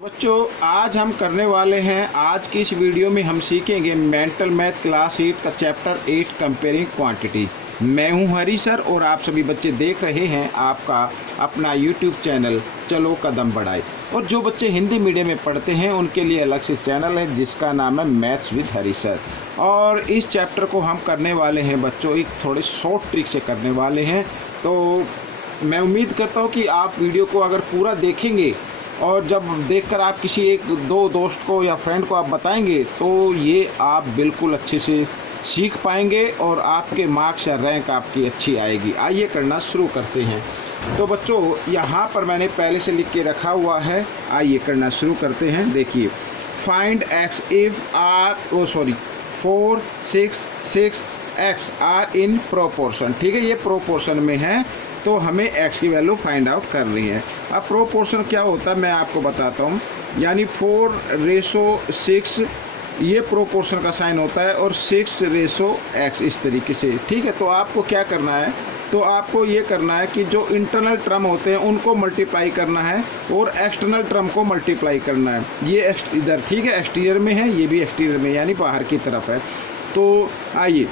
बच्चों आज हम करने वाले हैं, आज की इस वीडियो में हम सीखेंगे मेंटल मैथ क्लास 8 का चैप्टर 8 कंपेयरिंग क्वांटिटी। मैं हूं हरी सर और आप सभी बच्चे देख रहे हैं आपका अपना यूट्यूब चैनल चलो कदम बढ़ाए। और जो बच्चे हिंदी मीडियम में पढ़ते हैं उनके लिए अलग से चैनल है जिसका नाम है मैथ्स विद हरी सर। और इस चैप्टर को हम करने वाले हैं बच्चों एक थोड़े शॉर्ट ट्रिक से करने वाले हैं। तो मैं उम्मीद करता हूँ कि आप वीडियो को अगर पूरा देखेंगे और जब देखकर आप किसी एक दो दोस्त को या फ्रेंड को आप बताएंगे तो ये आप बिल्कुल अच्छे से सीख पाएंगे और आपके मार्क्स या रैंक आपकी अच्छी आएगी। आइए करना शुरू करते हैं। तो बच्चों यहाँ पर मैंने पहले से लिख के रखा हुआ है, आइए करना शुरू करते हैं। देखिए find x if 4 6 6 x are in proportion. ठीक है, ये प्रोपोर्शन में है तो हमें x की वैल्यू फाइंड आउट करनी है। अब प्रोपोर्शन क्या होता है मैं आपको बताता हूँ, यानी 4:6 ये प्रोपोर्शन का साइन होता है और 6:x इस तरीके से। ठीक है, तो आपको क्या करना है, तो आपको ये करना है कि जो इंटरनल टर्म होते हैं उनको मल्टीप्लाई करना है और एक्सटर्नल टर्म को मल्टीप्लाई करना है। ये इधर ठीक है एक्सटीरियर में है, ये भी एक्सटीरियर में यानी बाहर की तरफ है। तो आइए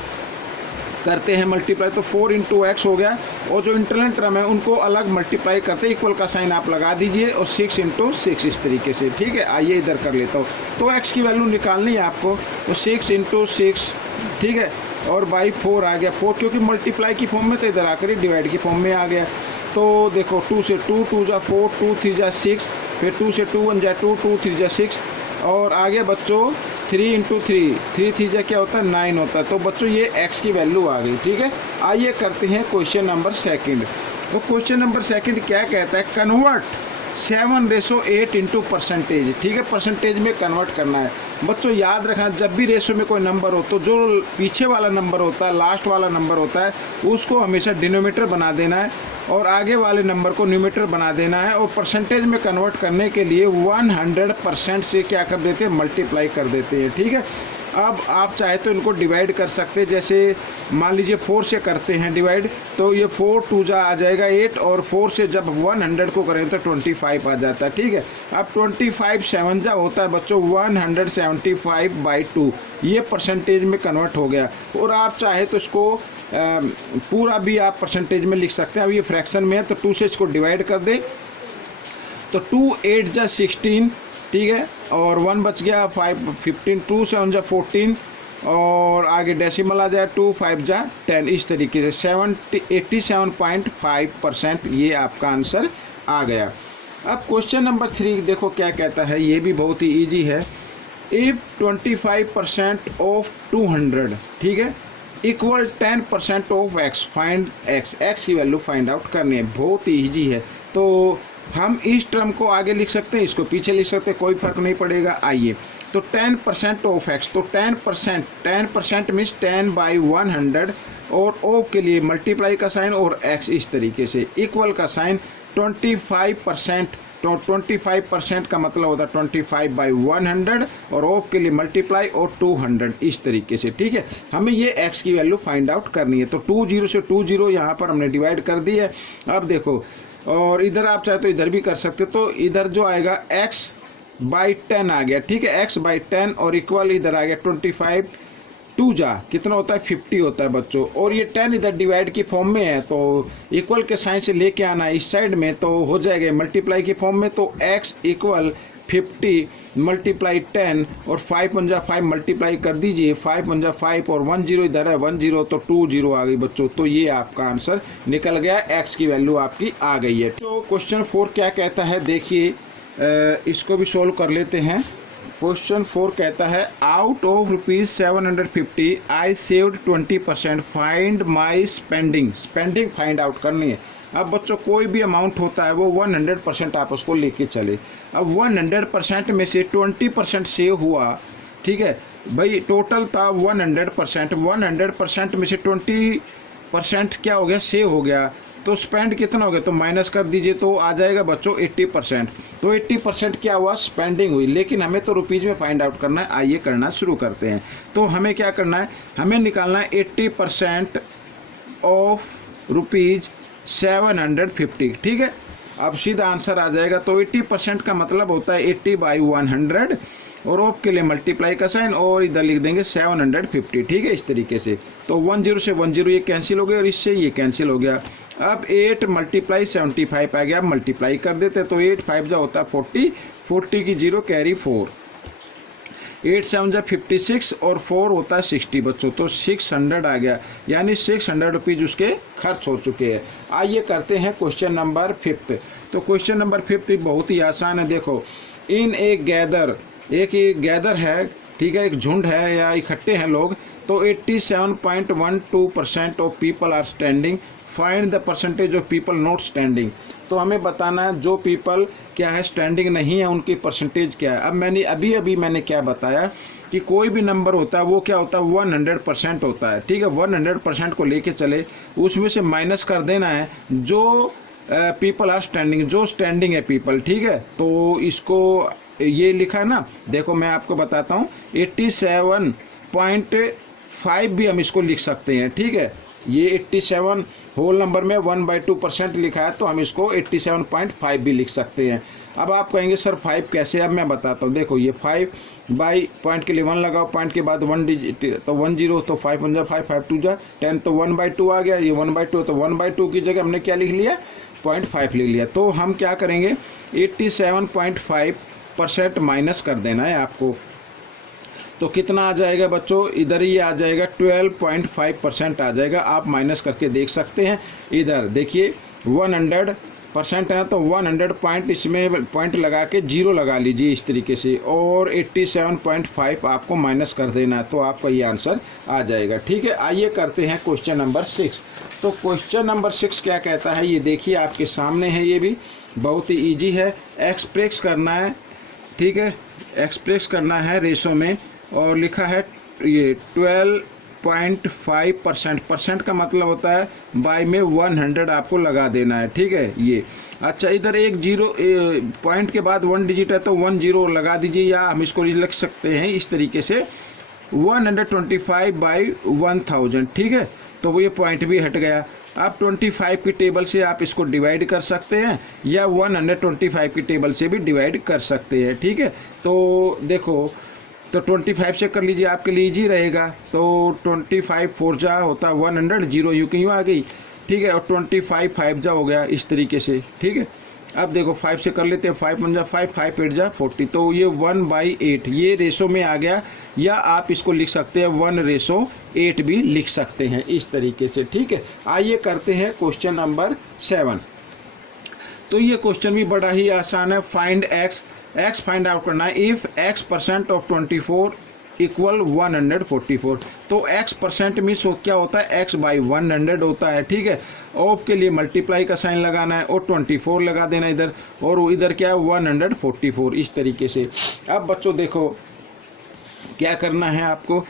करते हैं मल्टीप्लाई। तो 4 × x हो गया और जो इंटरनल टर्म है उनको अलग मल्टीप्लाई करते इक्वल का साइन आप लगा दीजिए और 6 × 6 इस तरीके से। ठीक है, आइए इधर कर लेता हूँ। तो x की वैल्यू निकालनी है आपको, तो 6 × 6 ठीक है और बाई 4 आ गया। 4 क्योंकि मल्टीप्लाई की फॉर्म में तो इधर आकर डिवाइड की फॉर्म में आ गया। तो देखो 2 से 2 2 जा 4 2 3 जा 6, फिर 2 से 2 1 जा 2 2 3 जा 6 और आगे बच्चों 3 × 3 3 3 जा क्या होता है 9 होता है। तो बच्चों ये x की वैल्यू आ गई। ठीक है, आइए करते हैं क्वेश्चन नंबर सेकंड। तो क्वेश्चन नंबर सेकंड क्या कहता है, कन्वर्ट 7:8 इंटू परसेंटेज। ठीक है, परसेंटेज में कन्वर्ट करना है। बच्चों याद रखना जब भी रेशो में कोई नंबर हो तो जो पीछे वाला नंबर होता है, लास्ट वाला नंबर होता है, उसको हमेशा डिनोमिनेटर बना देना है और आगे वाले नंबर को न्यूमरेटर बना देना है। और परसेंटेज में कन्वर्ट करने के लिए 100% से क्या कर देते हैं, मल्टीप्लाई कर देते हैं। ठीक है, अब आप चाहे तो इनको डिवाइड कर सकते हैं, जैसे मान लीजिए 4 से करते हैं डिवाइड तो ये 4 2 जा आ जाएगा 8 और 4 से जब 100 को करें तो 25 आ जाता है। ठीक है, अब 25 7 जा होता है बच्चों 175/2, ये परसेंटेज में कन्वर्ट हो गया। और आप चाहे तो इसको पूरा भी आप परसेंटेज में लिख सकते हैं। अब ये फ्रैक्शन में है तो 2 से इसको डिवाइड कर दे तो 2 8 जा 16 ठीक है और 1 बच गया 5 15 2 7 जा 14 और आगे डेसिमल आ जाए 2 5 जा 10 इस तरीके से 87.5% ये आपका आंसर आ गया। अब क्वेश्चन नंबर 3 देखो क्या कहता है, ये भी बहुत ही इजी है। इफ 25% ऑफ 200 ठीक है equal 10% of x, find x की वैल्यू फाइंड आउट करनी है। बहुत ही ईजी है। तो हम इस टर्म को आगे लिख सकते हैं, इसको पीछे लिख सकते हैं, कोई फर्क नहीं पड़ेगा। आइए तो 10% ऑफ x, तो 10% मीन्स 10/100 और o के लिए मल्टीप्लाई का साइन और x इस तरीके से इक्वल का साइन 25%। तो 25% का मतलब होता है 25/100 और ऑफ के लिए मल्टीप्लाई और 200 इस तरीके से। ठीक है, हमें ये x की वैल्यू फाइंड आउट करनी है। तो 20 से 20 यहाँ पर हमने डिवाइड कर दी है। अब देखो और इधर आप चाहे तो इधर भी कर सकते, तो इधर जो आएगा x/10 आ गया। ठीक है, x/10 और इक्वल इधर आ गया 25 2 जा कितना होता है 50 होता है बच्चों। और ये 10 इधर डिवाइड की फॉर्म में है तो इक्वल के साइन से लेके आना इस साइड में तो हो जाएगा मल्टीप्लाई की फॉर्म में। तो x = 50 × 10 और 5 × 5 मल्टीप्लाई कर दीजिए, 5 × 5 और 10 इधर है 10 तो 20 आ गई बच्चों। तो ये आपका आंसर निकल गया, x की वैल्यू आपकी आ गई है। तो क्वेश्चन 4 क्या कहता है देखिए, इसको भी सोल्व कर लेते हैं। क्वेश्चन 4 कहता है out of ₹750 I saved 20%, find my spending find out करनी है। अब बच्चों कोई भी अमाउंट होता है वो 100% आप उसको लेके चले। अब 100% में से 20% सेव हुआ। ठीक है भाई, टोटल था 100% में से 20% क्या हो गया, सेव हो गया। तो स्पेंड कितना हो गया, तो माइनस कर दीजिए तो आ जाएगा बच्चों 80%। तो 80% क्या हुआ, स्पेंडिंग हुई। लेकिन हमें तो रुपीज़ में फाइंड आउट करना है। आइए करना शुरू करते हैं। तो हमें क्या करना है, हमें निकालना है 80% ऑफ ₹750। ठीक है, अब सीधा आंसर आ जाएगा। तो 80% का मतलब होता है 80/100 और ऑफ के लिए मल्टीप्लाई का साइन और इधर लिख देंगे 750, ठीक है, इस तरीके से। तो 10 से 10 ये कैंसिल हो गया और इससे ये कैंसिल हो गया। अब 8 × 75 आ गया, अब मल्टीप्लाई कर देते तो 8 5 जा होता है 40, 40 की 0 कैरी 4, 8 7 जा 56 और 4 होता है 60 बच्चों। तो 600 आ गया, यानी 600 रुपीज़ उसके खर्च हो चुके हैं। आइए करते हैं क्वेश्चन नंबर 5। तो क्वेश्चन नंबर 5 बहुत ही आसान है। देखो, इन एक गैदर है, ठीक है, एक झुंड है या इकट्ठे हैं लोग। तो 87.12% of people are standing, find the percentage of people not standing. तो हमें बताना है जो पीपल क्या है स्टैंडिंग नहीं है उनकी परसेंटेज क्या है। अब मैंने अभी मैंने क्या बताया कि कोई भी नंबर होता है वो क्या होता है 100% होता है, ठीक है। 100% को लेके चले, उसमें से माइनस कर देना है जो पीपल आर स्टैंडिंग, जो स्टैंडिंग है पीपल, ठीक है। तो इसको ये लिखा है ना, देखो मैं आपको बताता हूँ, 87.5 भी हम इसको लिख सकते हैं, ठीक है। ये 87 होल नंबर में 1/2% लिखा है, तो हम इसको 87.5 भी लिख सकते हैं। अब आप कहेंगे सर 5 कैसे, अब मैं बताता हूँ। देखो, ये 5 बाई पॉइंट के लिए 1 लगाओ, पॉइंट के बाद 1 डिजिट तो 10, तो 5 1 जा 5, 5 2 जा 10, तो 1/2 आ गया। ये 1/2 तो 1/2 की जगह हमने क्या लिख लिया, 0.5 लिख लिया। तो हम क्या करेंगे, 87.5% माइनस कर देना है आपको। तो कितना आ जाएगा बच्चों, इधर ही आ जाएगा 12.5% आ जाएगा। आप माइनस करके देख सकते हैं। इधर देखिए 100% है तो 100 पॉइंट, इसमें पॉइंट लगा के 0 लगा लीजिए इस तरीके से, और 87.5 आपको माइनस कर देना है, तो आपका ये आंसर आ जाएगा, ठीक है। आइए करते हैं क्वेश्चन नंबर 6। तो क्वेश्चन नंबर 6 क्या कहता है, ये देखिए आपके सामने है, ये भी बहुत ही ईजी है। एक्सप्रेस करना है, ठीक है, एक्सप्रेस करना है रेशो में, और लिखा है ये 12.5%। परसेंट का मतलब होता है बाई में 100 आपको लगा देना है, ठीक है। ये अच्छा, इधर एक 0 पॉइंट के बाद 1 डिजिट है तो 1 0 लगा दीजिए, या हम इसको लिख सकते हैं इस तरीके से 125/1000, ठीक है। तो वो ये पॉइंट भी हट गया। अब 25 की टेबल से आप इसको डिवाइड कर सकते हैं, या 125 की टेबल से भी डिवाइड कर सकते हैं, ठीक है। तो देखो, तो 25 से कर लीजिए, आपके लिए ईजी रहेगा। तो 25 4 जा होता है 100, 0 यूँ की यूँ आ गई, ठीक है, और 25 5 जा हो गया इस तरीके से, ठीक है। अब देखो 5 से कर लेते हैं, 5 1 जा 5, 5 8 जा 40, तो ये 1/8 ये रेशो में आ गया, या आप इसको लिख सकते हैं 1:8 भी लिख सकते हैं इस तरीके से, ठीक है। आइए करते हैं क्वेश्चन नंबर 7। तो ये क्वेश्चन भी बड़ा ही आसान है। फाइंड एक्स फाइंड आउट करना है। If x% of 24 equal 144। तो x% मीन्स क्या होता है, x/100 होता है, ठीक है। ऑफ के लिए मल्टीप्लाई का साइन लगाना है और 24 लगा देना इधर, और इधर क्या है 144 इस तरीके से। अब बच्चों देखो क्या करना है आपको,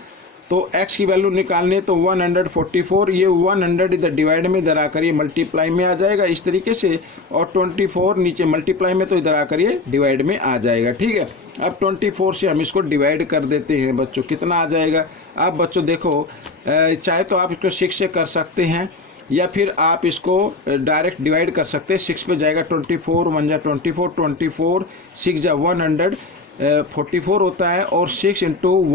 तो x की वैल्यू निकालनी है, तो 144, ये 100 इधर डिवाइड में, इधर आकर ये मल्टीप्लाई में आ जाएगा इस तरीके से, और 24 नीचे मल्टीप्लाई में, तो इधर आकर ये डिवाइड में आ जाएगा, ठीक है। अब 24 से हम इसको डिवाइड कर देते हैं बच्चों, कितना आ जाएगा। अब बच्चों देखो, चाहे तो आप इसको 6 से कर सकते हैं, या फिर आप इसको डायरेक्ट डिवाइड कर सकते हैं। 6 पे जाएगा 24 1 जा 24, 24 6 जा 100 44 होता है, और 6 ×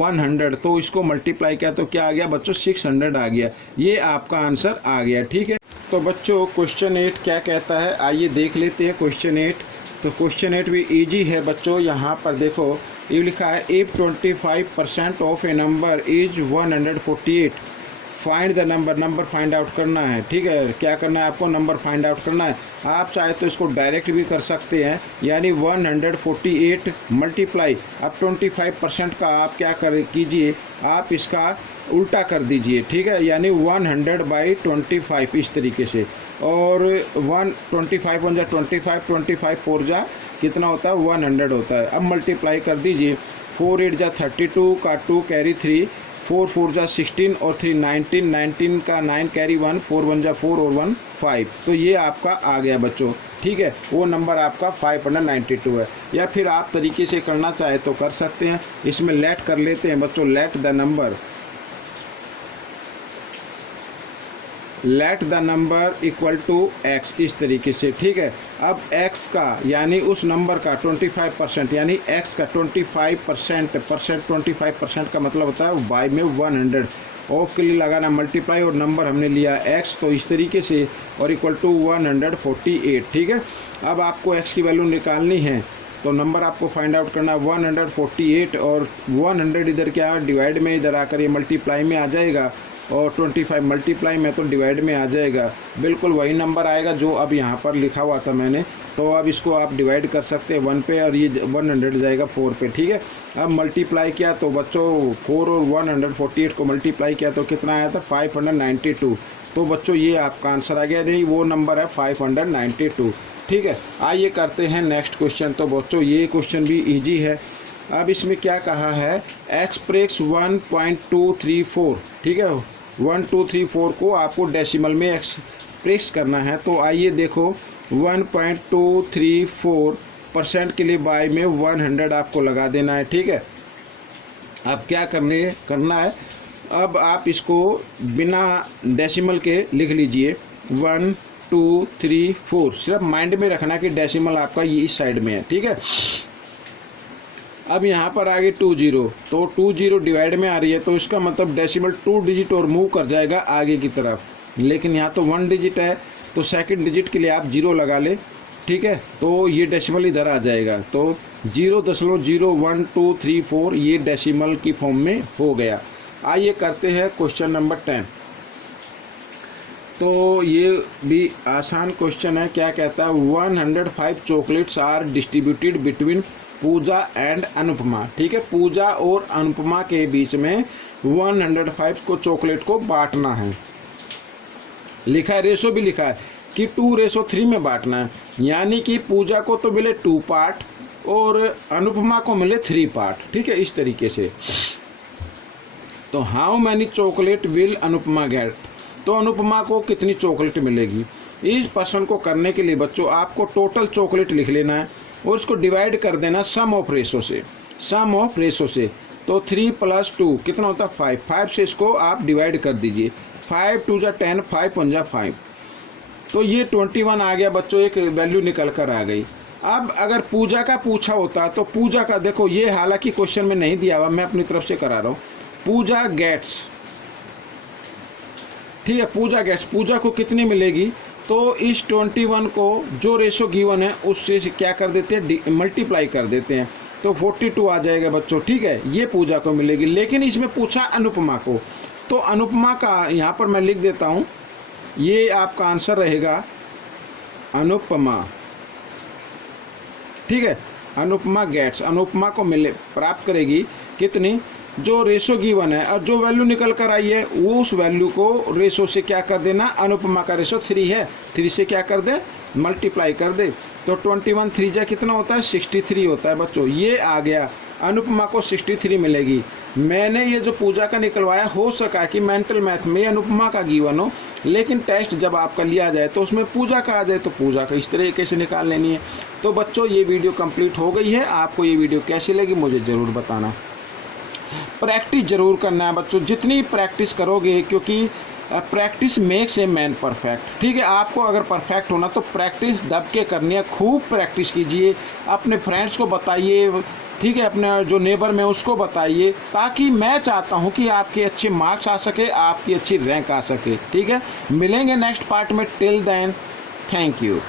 100, तो इसको मल्टीप्लाई किया तो क्या आ गया बच्चों, 600 आ गया। ये आपका आंसर आ गया, ठीक है। तो बच्चों क्वेश्चन 8 क्या कहता है, आइए देख लेते हैं क्वेश्चन 8। तो क्वेश्चन 8 भी इजी है बच्चों। यहाँ पर देखो ये लिखा है, if 25% of A number is 148, find the number find out करना है, ठीक है। क्या करना है आपको, नंबर फाइंड आउट करना है। आप चाहे तो इसको डायरेक्ट भी कर सकते हैं, यानी 148 मल्टीप्लाई, अब 25% का आप क्या कीजिए, आप इसका उल्टा कर दीजिए, ठीक है, यानी 100/25 इस तरीके से, और 125 1 जा 25, 25 4 जा कितना होता है 100 होता है। अब मल्टीप्लाई कर दीजिए, 4 8 जा 32 का 2 कैरी 3, 4 4 जा 16 और 3 19, 19 का 9 कैरी 1, 4 1 जा 4 और 1 5। तो ये आपका आ गया बच्चों, ठीक है। वो नंबर आपका 592 है। या फिर आप तरीके से करना चाहे तो कर सकते हैं। इसमें लेट कर लेते हैं बच्चों, let the let the number equal to x, इस तरीके से, ठीक है। अब x का यानी उस नंबर का 25% यानी x का 25% 25% का मतलब होता है y में 100, ऑफ के लिए लगाना मल्टीप्लाई और नंबर हमने लिया x, तो इस तरीके से और इक्वल टू 148, ठीक है। अब आपको x की वैल्यू निकालनी है तो नंबर आपको फाइंड आउट करना 148 और 100 इधर क्या डिवाइड में, इधर आकर ये मल्टीप्लाई में आ जाएगा और 25 मल्टीप्लाई में तो डिवाइड में आ जाएगा, बिल्कुल वही नंबर आएगा जो अब यहाँ पर लिखा हुआ था मैंने। तो अब इसको आप डिवाइड कर सकते हैं 1 पे और ये 100 जाएगा 4 पे, ठीक है। अब मल्टीप्लाई किया तो बच्चों 4 और 148 को मल्टीप्लाई किया तो कितना आया था 592, तो बच्चों ये आपका आंसर आ गया, नहीं वो नंबर है 592, ठीक है। आइए करते हैं नेक्स्ट क्वेश्चन। तो बच्चों ये क्वेश्चन भी इजी है। अब इसमें क्या कहा है, एक्सप्रेस 1.234, ठीक है। 1234 को आपको डेसिमल में एक्सप्रेस करना है, तो आइए देखो 1.234% के लिए बाय में 100 आपको लगा देना है, ठीक है। अब क्या करना है, अब आप इसको बिना डेसिमल के लिख लीजिए 1 2 3 4, सिर्फ माइंड में रखना कि डेसिमल आपका ये इस साइड में है, ठीक है। अब यहाँ पर आगे 20, तो 20 डिवाइड में आ रही है तो इसका मतलब डेसिमल 2 डिजिट और मूव कर जाएगा आगे की तरफ, लेकिन यहाँ तो 1 डिजिट है तो सेकंड डिजिट के लिए आप 0 लगा ले, ठीक है। तो ये डेसिमल इधर आ जाएगा, तो 0.01234 ये डेसिमल की फॉर्म में हो गया। आइए करते हैं क्वेश्चन नंबर 10। तो ये भी आसान क्वेश्चन है। क्या कहता है, 105 chocolates are distributed between Pooja and Anupama, ठीक है। पूजा और अनुपमा के बीच में 105 को चॉकलेट को बांटना है, लिखा है, रेशो भी लिखा है कि 2:3 में बांटना है, यानी कि पूजा को तो मिले 2 पार्ट और अनुपमा को मिले 3 पार्ट, ठीक है, इस तरीके से। तो how many chocolate will Anupama get, तो अनुपमा को कितनी चॉकलेट मिलेगी। इस प्रश्न को करने के लिए बच्चों आपको टोटल चॉकलेट लिख लेना है और उसको डिवाइड कर देना सम ऑफ रेशो से, सम ऑफ रेशो से। तो 3 + 2 कितना होता है 5, 5 से इसको आप डिवाइड कर दीजिए, 5 2 × 10, 5 × 1 5, तो ये 21 आ गया बच्चों, एक वैल्यू निकल कर आ गई। अब अगर पूजा का पूछा होता तो पूजा का देखो, ये हालांकि क्वेश्चन में नहीं दिया हुआ, मैं अपनी तरफ से करा रहा हूँ। पूजा गेट्स, ठीक है, पूजा गेट्स, पूजा को कितनी मिलेगी, तो इस 21 को जो रेशो गिवन है उससे क्या कर देते हैं, मल्टीप्लाई कर देते हैं, तो 42 आ जाएगा बच्चों, ठीक है, ये पूजा को मिलेगी। लेकिन इसमें पूछा अनुपमा को, तो अनुपमा का यहाँ पर मैं लिख देता हूँ, ये आपका आंसर रहेगा अनुपमा, ठीक है। अनुपमा गेट्स, अनुपमा को प्राप्त करेगी कितनी, जो रेशो गिवन है और जो वैल्यू निकल कर आई है वो उस वैल्यू को रेशो से क्या कर देना, अनुपमा का रेशो 3 है, 3 से क्या कर दे, मल्टीप्लाई कर दे, तो 21 3 जा कितना होता है 63 होता है बच्चों, ये आ गया। अनुपमा को 63 मिलेगी। मैंने ये जो पूजा का निकलवाया, हो सका कि मेंटल मैथ में अनुपमा का गिवन हो, लेकिन टेस्ट जब आपका लिया जाए तो उसमें पूजा का आ जाए तो पूजा का इस तरीके से निकाल लेनी है। तो बच्चों ये वीडियो कंप्लीट हो गई है। आपको ये वीडियो कैसी लगी मुझे ज़रूर बताना। प्रैक्टिस ज़रूर करना है बच्चों, जितनी प्रैक्टिस करोगे, क्योंकि practice makes a man perfect, ठीक है। आपको अगर परफेक्ट होना तो प्रैक्टिस दब के करनी है, खूब प्रैक्टिस कीजिए, अपने फ्रेंड्स को बताइए, ठीक है, अपने जो नेबर में उसको बताइए, ताकि मैं चाहता हूं कि आपके अच्छे मार्क्स आ सके, आपकी अच्छी रैंक आ सके, ठीक है। मिलेंगे नेक्स्ट पार्ट में, टिल देन थैंक यू।